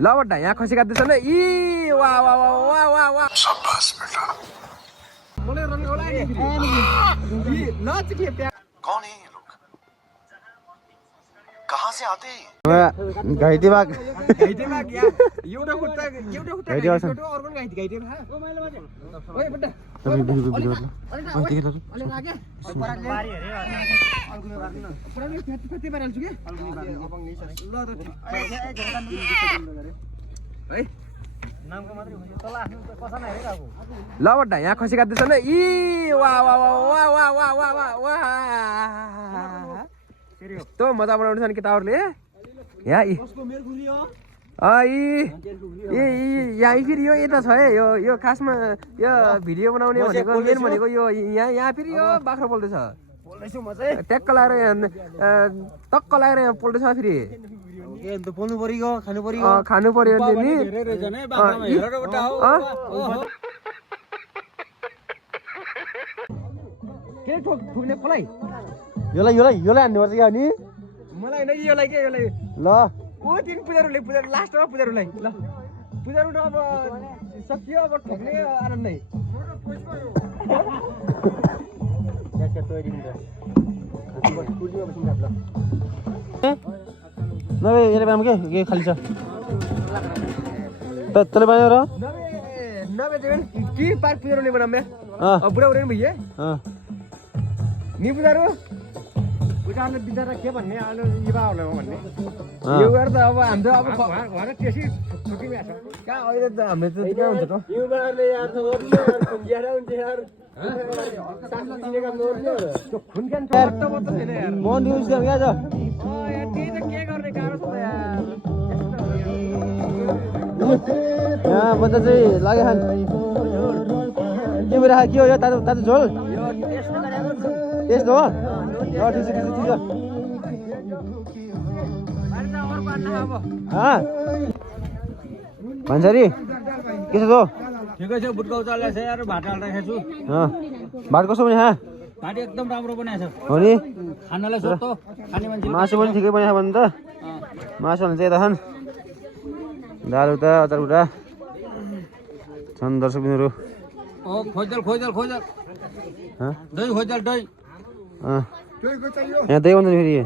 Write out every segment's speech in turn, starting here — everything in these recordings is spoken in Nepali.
ल बड्डा यहाँ खसी काट्दैछ न इ वाह वाह वाह वाह वाह वाह शाबाश बेटा बोले रंग होला नि नाच के कौन है ये लोग कहां से आते हैं घाइते बाग या एउटा खुट्टा छोटो अर्को घाइते घाइते भा ओ मैले माथे ओए बड्डा अले लागे बारी हेरे पुरानो फेति पाइराल्छु के ल त है नामको मात्रै हुन्छ तल आफ्नो कसना हेरिराको ल बड्डा यहाँ खसी काट्दैछ न इ वाह वाह वाह वाह वाह वाह वाह वाह यस्तो मजा बनाउँछ नि केटाहरुले यहाँ यहाँ फेरि यो यता छ है यो खासमा यो भिडियो बनाउने भनेको मेन भनेको यो यहाँ फेरि यो बाख्रा पोल्दैछ ट्याक्क लगाएर टक्क लगाएर यहाँ पोल्दैछ फेरि पोल्नु पर्यो खानु पर्यो नि के ठोक्ने खोलाई योलाई हान्नु पर्छ क्या नि मलाई नै योलाई के योलाई ल ओ तिन पुजारु लास्टमा पुजारुलाई ल पुजारु त अब सकियो अब ठोक्ने आनन्द नै नभए यसले बनाऊँ के खाली छ तँले बनायो र नभए के पार्क पुजारुले बनाऊँ बुढा बुढा भइए नि पुजारु पुजारले बिचारा के भन्ने आलो युवाहरुलाई हो भन्ने यो गरेर त अब हाम्रो अब घर त्यसै छुटिरहेछ कहाँ अहिले त हाम्रो त के हुन्छ त युवाहरुले यार त ज्यादा हुन्छ यार साथमा दिने काम गर्नु त्यो खुनखान त मत छैन यार म न्यूज गर्नु क्या यार त्यही त के गर्ने गाह्रो छ यार यहाँ बच्चा चाहिँ लाग्यो खान के भइरहेको के हो यो तातो तातो झोल यस्तो हो ठिक छ भन्छरी के छ त ठिकै छ बुटका उचाल्दै छ यार भात हाल्दै छु भात कस्तो बन्यो भात एकदम राम्रो बनाएको छ हो नि खानालाई सोध्तो खाने मान्छे मासु पनि ठिकै बनाएको भने त मासु भने चाहिँ यता छन् दाल उता अचार उता छन् दर्शकबिन्दुहरू ओ खोइजल दही खोइजल दही यहाँ दही बन्छ फेरि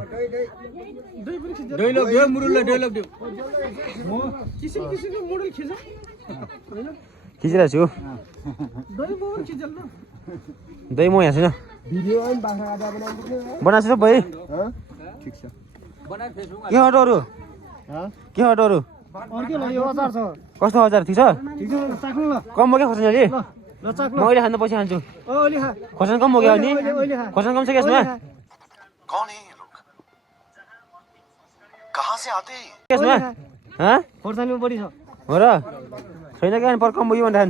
खिचिरहेको छु दही म यहाँ छैन बनाएको छ भाइ के अटोहरू कस्तो अचार ठिक छ कम बोक्यो खोर्सानी अलि म अहिले खानु पैसा खान्छु खोर्सानी कम बोक्यो नि खोर्सानी कम छ कि यसमा खोर्सानी बढी छ हो र छैन क्या पर कम बोक्यो भने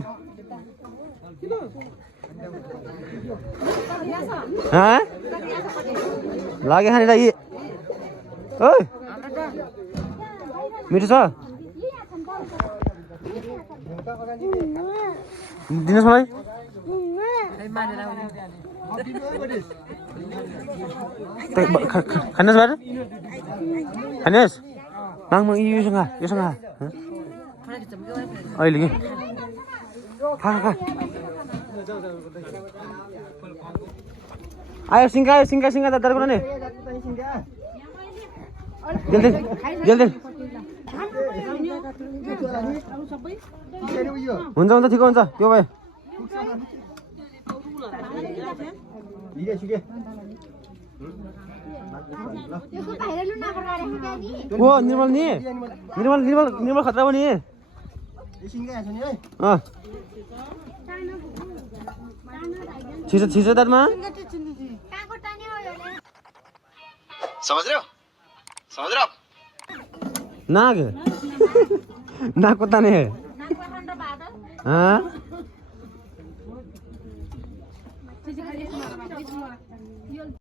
लाग्यो खाने लागि ओ मिठो छ दिनुहोस् मलाई खानुहोस् बार खानुहोस् माग योसँग अहिले कि खा आयो सिङ्गा दादा कुरा नि हुन्छ ठिक हुन्छ त्यो भए ओ निर्मल खतरा पनि छिसो दादमा समझ रहे हो नाग को ताने है हाँ